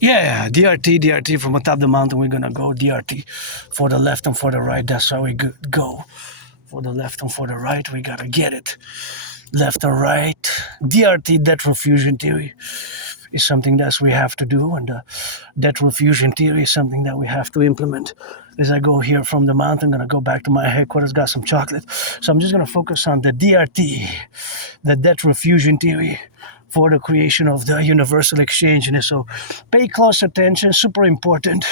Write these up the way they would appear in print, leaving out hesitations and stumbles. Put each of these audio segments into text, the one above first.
Yeah, DRT from atop the mountain. We're gonna go DRT for the left and for the right. That's how we go. For the left and for the right, we gotta get it. Left or right. DRT, debt refusion theory, is something that we have to do, and the debt refusion theory is something that we have to implement. As I go here from the mountain, I'm gonna go back to my headquarters, got some chocolate. So I'm just gonna focus on the DRT, the debt refusion theory, for the creation of the universal exchange. And so pay close attention, super important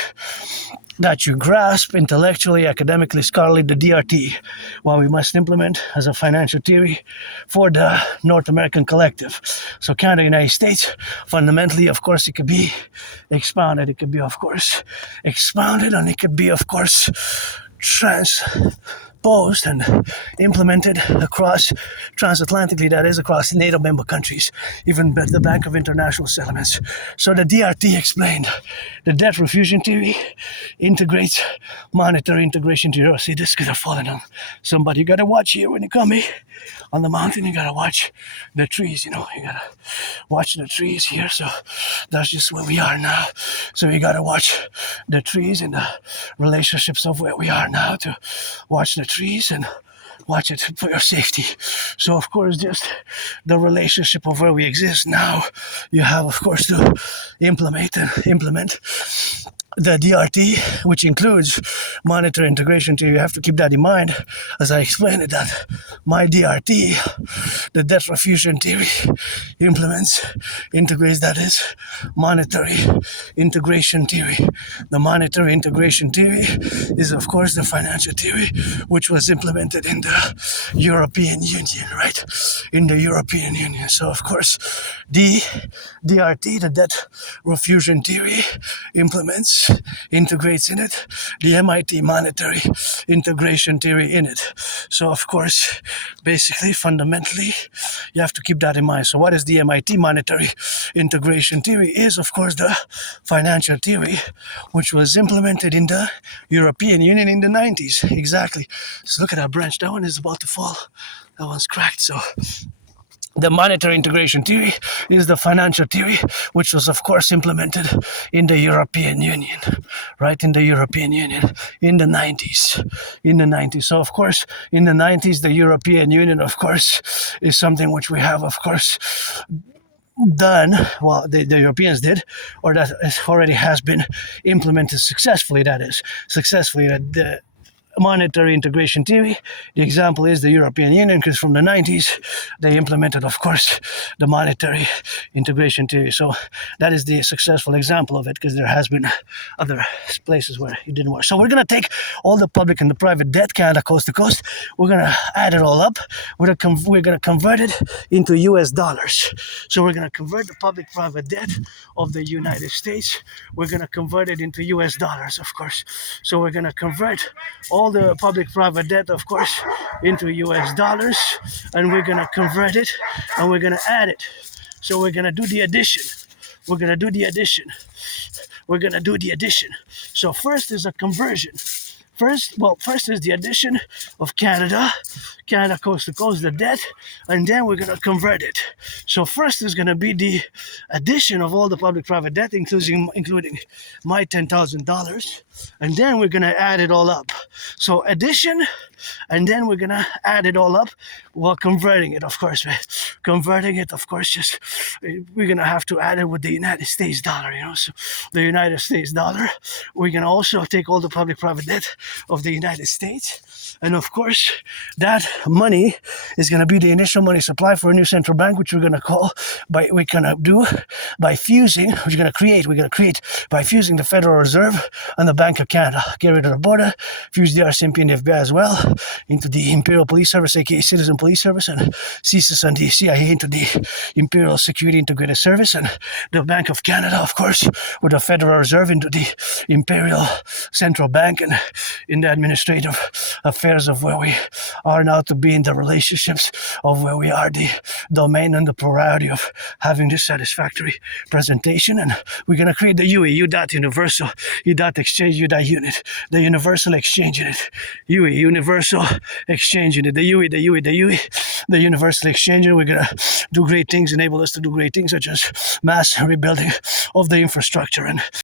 that you grasp intellectually, academically, scholarly the DRT, what we must implement as a financial theory for the North American collective. So Canada, United States, fundamentally, of course, it could be expounded, it could be, of course, expounded, and it could be, of course, transposed and implemented across transatlantically, that is, across NATO member countries, even the Bank of International Settlements. So the DRT explained the debt refusion theory integrates monetary integration theory. Oh, see, this could have fallen on somebody. You gotta watch here when you come here on the mountain. You gotta watch the trees, you gotta watch the trees here. So that's just where we are now. So you gotta watch the trees and the relationships of where we are now to watch the trees and watch it for your safety. So of course, just the relationship of where we exist now, you have, of course, to implement the DRT, which includes monetary integration theory. You have to keep that in mind as I explain it, that my DRT, the debt refusion theory, integrates, that is, monetary integration theory. The monetary integration theory is, of course, the financial theory which was implemented in the European Union, right? In the European Union. So, of course, the DRT, the debt refusion theory, integrates in it the MIT monetary integration theory in it. So, of course, basically, fundamentally, you have to keep that in mind. So what is the MIT monetary integration theory? Is, of course, the financial theory which was implemented in the European Union in the 90s. Exactly. So look at that branch. That one is about to fall. That one's cracked. So the monetary integration theory is the financial theory, which was, of course, implemented in the European Union, right? In the European Union in the 90s. So, of course, in the 90s, the European Union, of course, is something which we have, of course, done, well, the Europeans did, or that already has been implemented successfully, that is, the monetary integration theory. The example is the European Union, because from the 90s, they implemented, of course, the monetary integration theory. So that is the successful example of it, because there has been other places where it didn't work. So we're going to take all the public and the private debt, Canada coast to coast. We're going to add it all up. We're going to convert it into US dollars. So we're going to convert the public-private debt of the United States. We're going to convert it into US dollars, of course. So we're going to convert all the public-private debt, of course, into US dollars, and we're going to convert it, and we're going to add it. So we're going to do the addition. So first is a conversion. First is the addition of Canada coast to coast, the debt, and then we're going to convert it. So first is going to be the addition of all the public-private debt, including my $10,000, and then we're going to add it all up. So addition, and then we're going to add it all up while converting it, of course. Just we're going to have to add it with the United States dollar, So the United States dollar, we're going to also take all the public-private debt of the United States, and of course that money is going to be the initial money supply for a new central bank, which we're going to create by fusing the Federal Reserve and the Bank of Canada. Get rid of the border, fuse the RCMP and the FBI as well into the Imperial Police Service, aka Citizen Police Service, and CSIS and the CIA into the Imperial Security Integrated Service, and the Bank of Canada, of course, with the Federal Reserve into the Imperial Central Bank, and in the administrative affairs of where we are now to be in the relationships of where we are, the domain and the plurality of having this satisfactory presentation. And we're going to create the UE, U.Universal, U.Exchange, U.Unit, the Universal Exchange Unit, UE, Universal Exchange Unit, the UE, the universal exchange, and we're going to do great things, enable us to do great things, such as mass rebuilding of the infrastructure. And